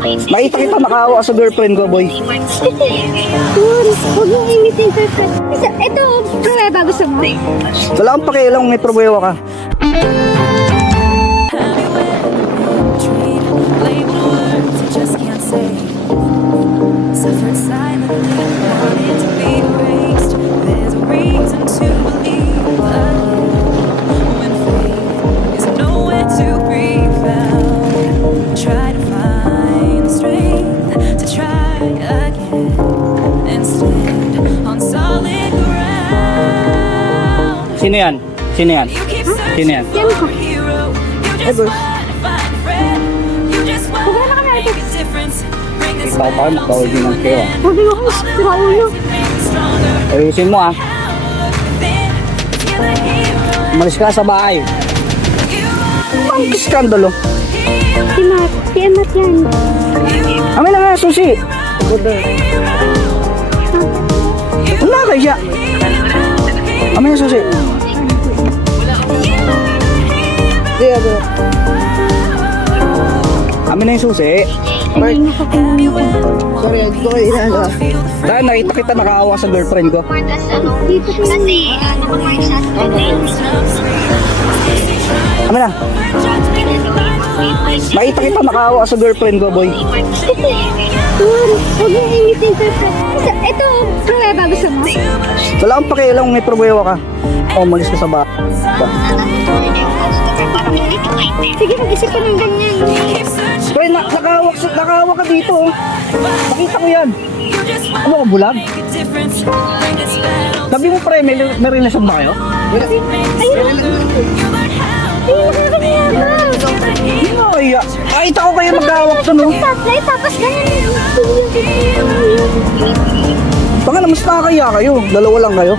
Nakita kita nakaawa sa girlfriend ko, boy. Huwag mong imitin, girlfriend. Ito, pruweba gusto mo. Wala kang pakialam kung may problema ka. Suffered silently, wanted to be erased. There's a reason to believe again. When faith is nowhere to be found, try to find the strength to try again. Instead, on solid ground. Sino yan? Sino yan? You keep Sino yan? searching for a hero. You just boy. want to find a friend. You just want to make a difference. Bring this Ikaw pa, magkawal din ng kayo. Sabi ko, sira ulo. Ayusin mo ah. Umalis ka sa bahay. Ang iskandalo. Si Emat yan. Amin na nga, susi. Wala kayo siya. Amin na susi. Amin na yung susi. Hindi niya ko Sorry, hindi ko kayo inala. Dahil nakita kita nakaawa sa girlfriend ko. dito ko yun. Amin na. Nakita kita nakaawa sa girlfriend ko, boy. Huwag mong imitin, girlfriend. Ito, pruweba gusto mo. Wala kang pakialam kung may problema ka. O, umalis ka sa bahay. Sige, mag-isip ka ng ganyan. Pre, nakahawa ka dito. Oh. Nakita ko yan. Ano ka, bulag? Sabi mo, pre, may relasyon ba kayo? Ano kaya? Kahit ako kayo maghahawak to, no? Tapos ganyan. Baka na mas nakakaya kayo. Dalawa lang kayo.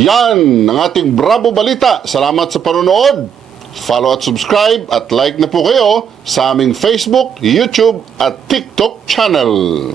Yan ang ating Bravo Balita. Salamat sa panonood. Follow at subscribe at like na po kayo sa aming Facebook, YouTube at TikTok channel.